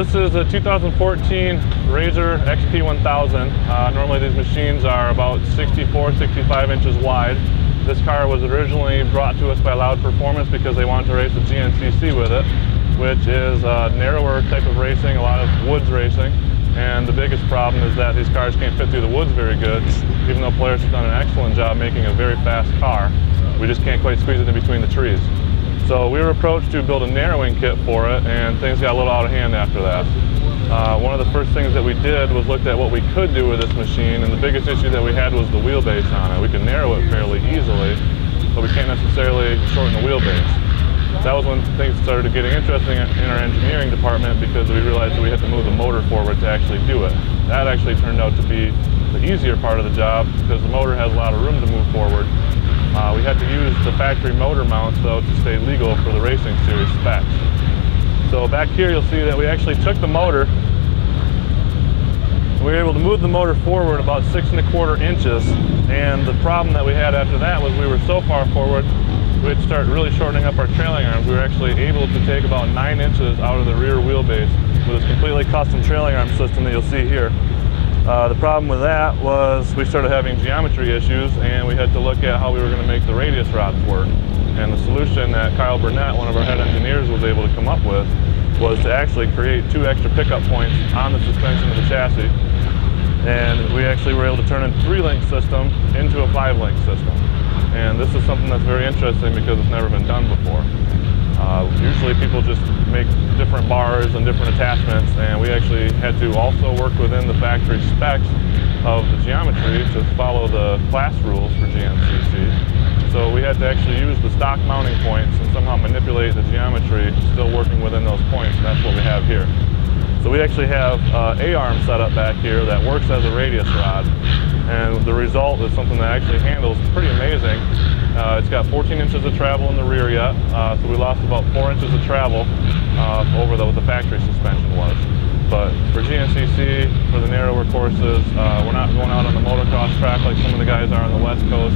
this is a 2014 RZR XP1Z. Normally these machines are about 64, 65 inches wide. This car was originally brought to us by Performace because they wanted to race the GNCC with it, which is a narrower type of racing, a lot of woods racing. And the biggest problem is that these cars can't fit through the woods very good. Even though Polaris has done an excellent job making a very fast car, we just can't quite squeeze it in between the trees. So we were approached to build a narrowing kit for it, and things got a little out of hand after that. One of the first things that we did was looked at what we could do with this machine, and the biggest issue that we had was the wheelbase on it. We can narrow it fairly easily, but we can't necessarily shorten the wheelbase. That was when things started getting interesting in our engineering department, because we realized that we had to move the motor forward to actually do it. That actually turned out to be the easier part of the job, because the motor has a lot of room to move forward. We had to use the factory motor mounts, though, to stay legal for the racing series specs. So back here you'll see that we actually took the motor, we were able to move the motor forward about 6 1/4 inches, and the problem that we had after that was we were so far forward we had to start really shortening up our trailing arms. We were actually able to take about 9 inches out of the rear wheelbase with this completely custom trailing arm system that you'll see here. The problem with that was we started having geometry issues, and we had to look at how we were going to make the radius rods work. And the solution that Kyle Burnett, one of our head engineers, was able to come up with was to actually create 2 extra pickup points on the suspension of the chassis. And we actually were able to turn a 3-link system into a 5-link system. And this is something that's very interesting because it's never been done before. Usually people just make different bars and different attachments, and we actually had to also work within the factory specs of the geometry to follow the class rules for GNCC. So we had to actually use the stock mounting points and somehow manipulate the geometry, still working within those points, and that's what we have here. So we actually have A-arm set up back here that works as a radius rod, and the result is something that actually handles pretty amazing. It's got 14 inches of travel in the rear yet, so we lost about 4 inches of travel over what the factory suspension was. But for GNCC, for the narrower courses, we're not going out on the motocross track like some of the guys are on the West Coast,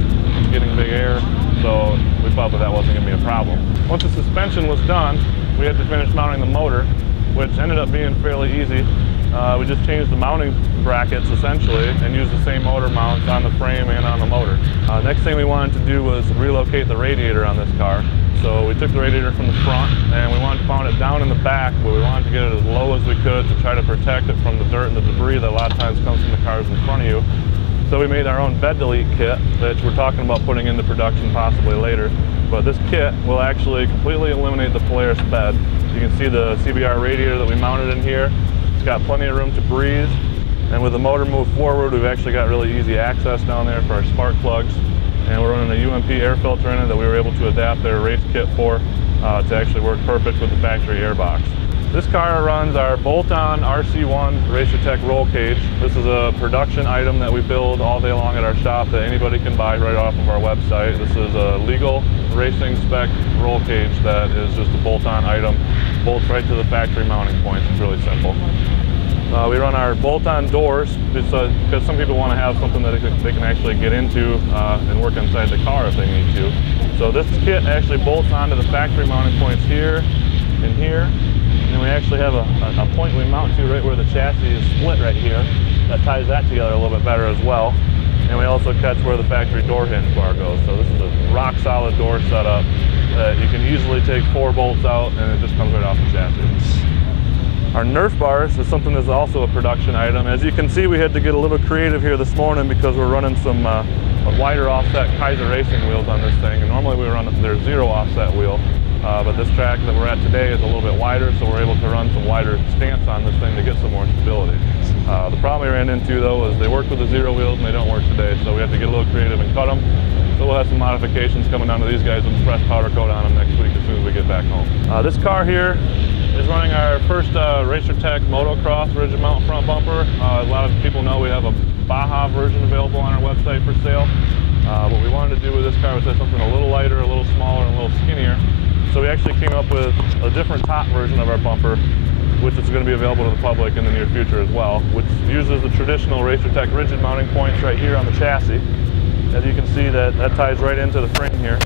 getting big air, so we felt that that wasn't going to be a problem. Once the suspension was done, we had to finish mounting the motor, which ended up being fairly easy. We just changed the mounting brackets essentially and used the same motor mounts on the frame and on the motor. Next thing we wanted to do was relocate the radiator on this car. So we took the radiator from the front and we wanted to mount it down in the back, but we wanted to get it as low as we could to try to protect it from the dirt and the debris that a lot of times comes from the cars in front of you. So we made our own bed delete kit that we're talking about putting into production possibly later. But this kit will actually completely eliminate the Polaris bed. You can see the CBR radiator that we mounted in here. It's got plenty of room to breathe, and with the motor moved forward, we've actually got really easy access down there for our spark plugs, and we're running a UMP air filter in it that we were able to adapt their race kit for to actually work perfect with the factory airbox. This car runs our bolt-on RC1 Racertech roll cage. This is a production item that we build all day long at our shop that anybody can buy right off of our website. This is a legal racing spec roll cage that is just a bolt-on item. Bolts right to the factory mounting points. It's really simple. We run our bolt-on doors because some people want to have something that they can actually get into and work inside the car if they need to. So this kit actually bolts onto the factory mounting points here and here. And we actually have a point we mount to right where the chassis is split right here. That ties that together a little bit better as well. And we also catch where the factory door hinge bar goes. So this is a rock solid door setup that you can easily take 4 bolts out and it just comes right off the chassis. Our Nerf bars is something that's also a production item. As you can see, we had to get a little creative here this morning because we're running some a wider offset Kaiser Racing wheels on this thing. And normally we run their 0 offset wheel. But this track that we're at today is a little bit wider, so we're able to run some wider stance on this thing to get some more stability. The problem we ran into, though, is they worked with the 0 wheels and they don't work today, so we have to get a little creative and cut them. So we'll have some modifications coming down to these guys with fresh powder coat on them next week as soon as we get back home. This car here is running our first Racertech motocross rigid mount front bumper. A lot of people know we have a Baja version available on our website for sale. What we wanted to do with this car was have something a little lighter, a little smaller, and a little skinnier. So we actually came up with a different top version of our bumper, which is going to be available to the public in the near future as well, which uses the traditional Racertech rigid mounting points right here on the chassis. As you can see, that ties right into the frame here.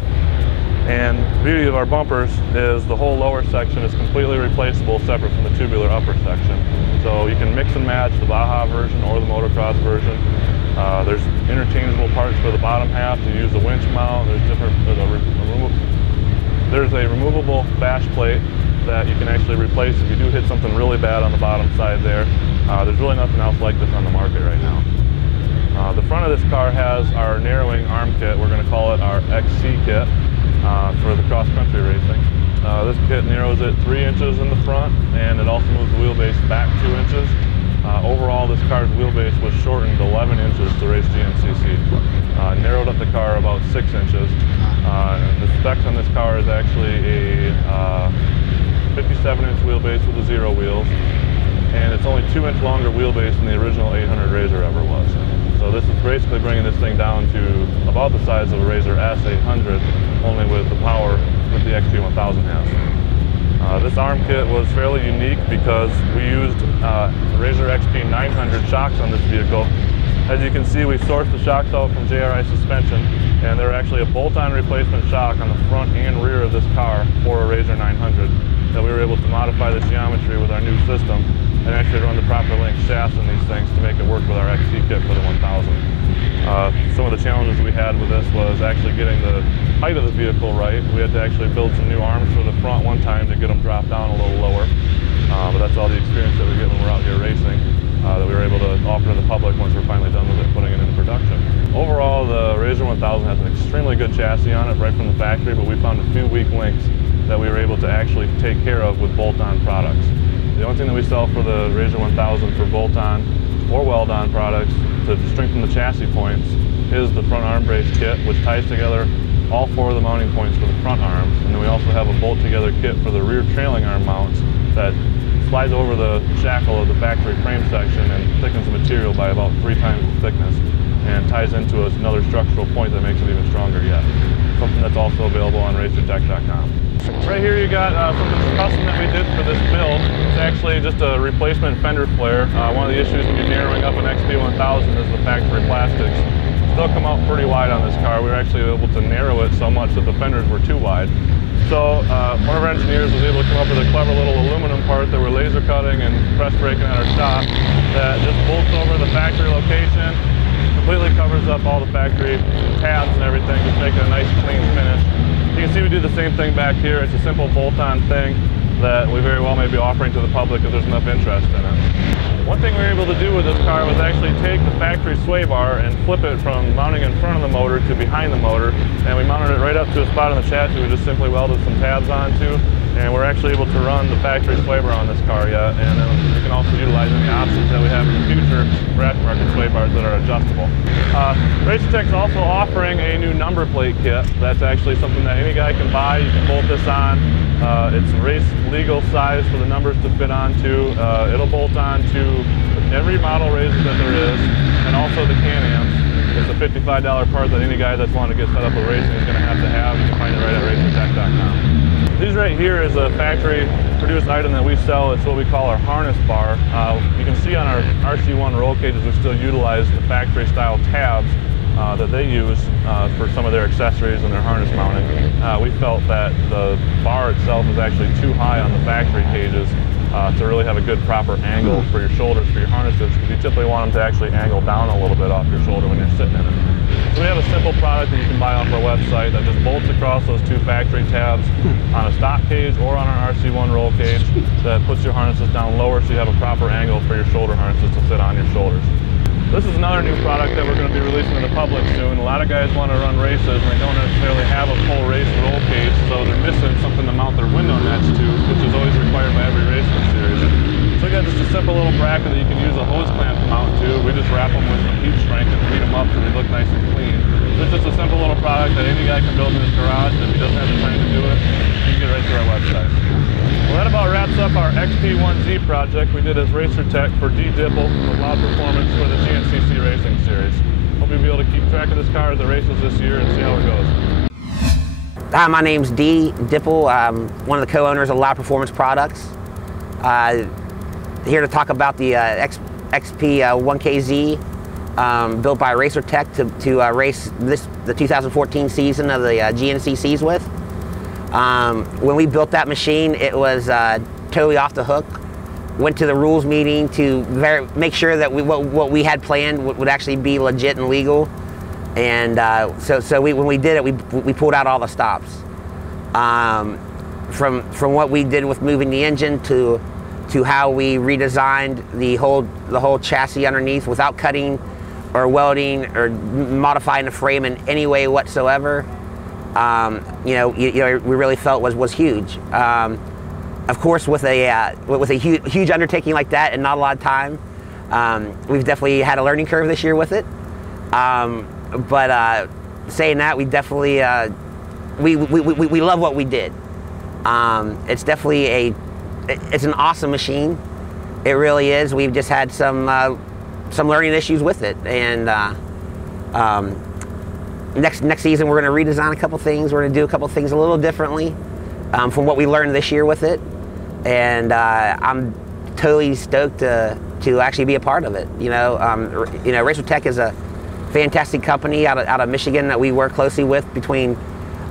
And the beauty of our bumpers is the whole lower section is completely replaceable separate from the tubular upper section. So you can mix and match the Baja version or the motocross version. There's interchangeable parts for the bottom half to use the winch mount. There's a removable bash plate that you can actually replace if you do hit something really bad on the bottom side there. There's really nothing else like this on the market right now. The front of this car has our narrowing arm kit. We're going to call it our XC kit for the cross-country racing. This kit narrows it 3 inches in the front, and it also moves the wheelbase back 2 inches. Overall, this car's wheelbase was shortened 11 inches to race GNCC. Narrowed up the car about 6 inches. The specs on this car is actually a 57-inch wheelbase with the 0 wheels, and it's only 2-inch longer wheelbase than the original 800 RZR ever was. So this is basically bringing this thing down to about the size of a RZR S800, only with the power that the XP1Z has. This arm kit was fairly unique because we used RZR XP900 shocks on this vehicle. As you can see, we sourced the shocks out from JRI Suspension, and they're actually a bolt-on replacement shock on the front and rear of this car for a RZR 900 that we were able to modify the geometry with our new system and actually run the proper length shafts in these things to make it work with our XC kit for the 1000. Some of the challenges we had with this was actually getting the height of the vehicle right. We had to actually build some new arms for the front one time to get them dropped down a little lower. But that's all the experience that we get when we're out here racing that we were able to offer to the public once we're finally done with it, putting it into production. Overall, the RZR 1000 has an extremely good chassis on it right from the factory, but we found a few weak links that we were able to actually take care of with bolt-on products. The only thing that we sell for the RZR 1000 for bolt-on or weld-on products to strengthen the chassis points is the front arm brace kit, which ties together all 4 of the mounting points for the front arms. And then we also have a bolt-together kit for the rear trailing arm mounts that slides over the shackle of the factory frame section and thickens the material by about 3 times the thickness and ties into another structural point that makes it even stronger yet. Something that's also available on racertech.com. Right here you got something custom that we did for this build. It's actually just a replacement fender flare. One of the issues when you're narrowing up an XP1000 is the factory plastics still come out pretty wide on this car. We were actually able to narrow it so much that the fenders were too wide. So one of our engineers was able to come up with a clever little aluminum part that we're laser cutting and press braking at our shop that just bolts over the factory location, completely covers up all the factory tabs and everything, just making a nice clean finish. You can see we do the same thing back here. It's a simple bolt-on thing that we very well may be offering to the public if there's enough interest in it. One thing we were able to do with this car was actually take the factory sway bar and flip it from mounting in front of the motor to behind the motor, and we mounted it right up to a spot on the chassis we just simply welded some tabs onto, and we're actually able to run the factory sway bar on this car yet, and then we can also utilize any options that we have in the future for aftermarket sway bars that are adjustable. Racertech's also offering a new number plate kit. That's actually something that any guy can buy. You can bolt this on. It's race legal size for the numbers to fit onto. It'll bolt on to every model RZR that there is, and also the Can-Ams. It's a $55 part that any guy that's wanting to get set up with racing is going to have. You can find it right at racertech.com. These right here is a factory produced item that we sell. It's what we call our harness bar. You can see on our RC1 roll cages we still utilize the factory style tabs that they use for some of their accessories and their harness mounting. We felt that the bar itself was actually too high on the factory cages to really have a good proper angle for your shoulders, for your harnesses, because you typically want them to actually angle down a little bit off your shoulder when you're sitting in it. So we have a simple product that you can buy off our website that just bolts across those 2 factory tabs on a stock cage or on our RC1 roll cage that puts your harnesses down lower so you have a proper angle for your shoulder harnesses to sit on your shoulders. This is another new product that we're going to be releasing to the public soon. A lot of guys want to run races and they don't necessarily have a full race roll cage, so they're missing something to mount their window nets to, which is always required by every racing series. So we got just a simple little bracket that you can use a hose clamp to mount to. We just wrap them with some heat shrink and heat them up so they look nice and clean. This is just a simple little product that any guy can build in his garage, and if he doesn't have the time to do it, you can get right through our website. Well, that about wraps up our XP1Z project we did as Racertech for Dee Dippel with loud performance for the GNCC Racing Series. Hope you'll be able to keep track of this car at the races this year and see how it goes. Hi, my name's Dee Dippel. I'm one of the co-owners of Loud Performance Products. Here to talk about the XP1KZ built by Racertech to race the 2014 season of the GNCCs with. When we built that machine, it was totally off the hook. Went to the rules meeting to make sure that what we had planned would actually be legit and legal. And when we did it, we pulled out all the stops. From what we did with moving the engine to how we redesigned the whole chassis underneath without cutting or welding or modifying the frame in any way whatsoever. We really felt was huge. Of course, with a huge undertaking like that and not a lot of time, we've definitely had a learning curve this year with it. But saying that, we definitely we love what we did. It's definitely it's an awesome machine. It really is. We've just had some learning issues with it, and next season we're going to redesign a couple things. We're going to do a couple things a little differently from what we learned this year with it, and I'm totally stoked to actually be a part of it. Racer Tech is a fantastic company out of Michigan that we work closely with between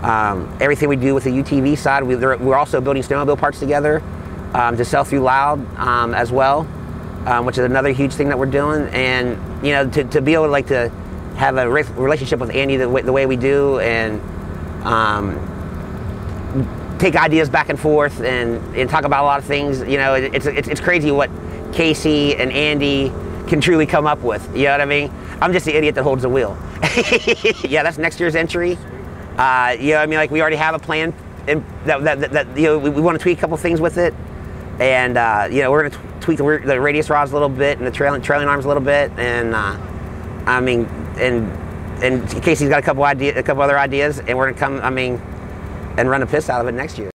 everything we do with the UTV side. We're also building snowmobile parts together to sell through Loud as well, which is another huge thing that we're doing. And to be able to have a relationship with Andy the way we do, and take ideas back and forth and talk about a lot of things. It's crazy what Casey and Andy can truly come up with. You know what I mean? I'm just the idiot that holds the wheel. Yeah, that's next year's entry. We already have a plan, and that we want to tweak a couple things with it, and we're going to tweak the radius rods a little bit and the trailing arms a little bit, and and Casey's got a couple other ideas, and we're going to come and run the piss out of it next year.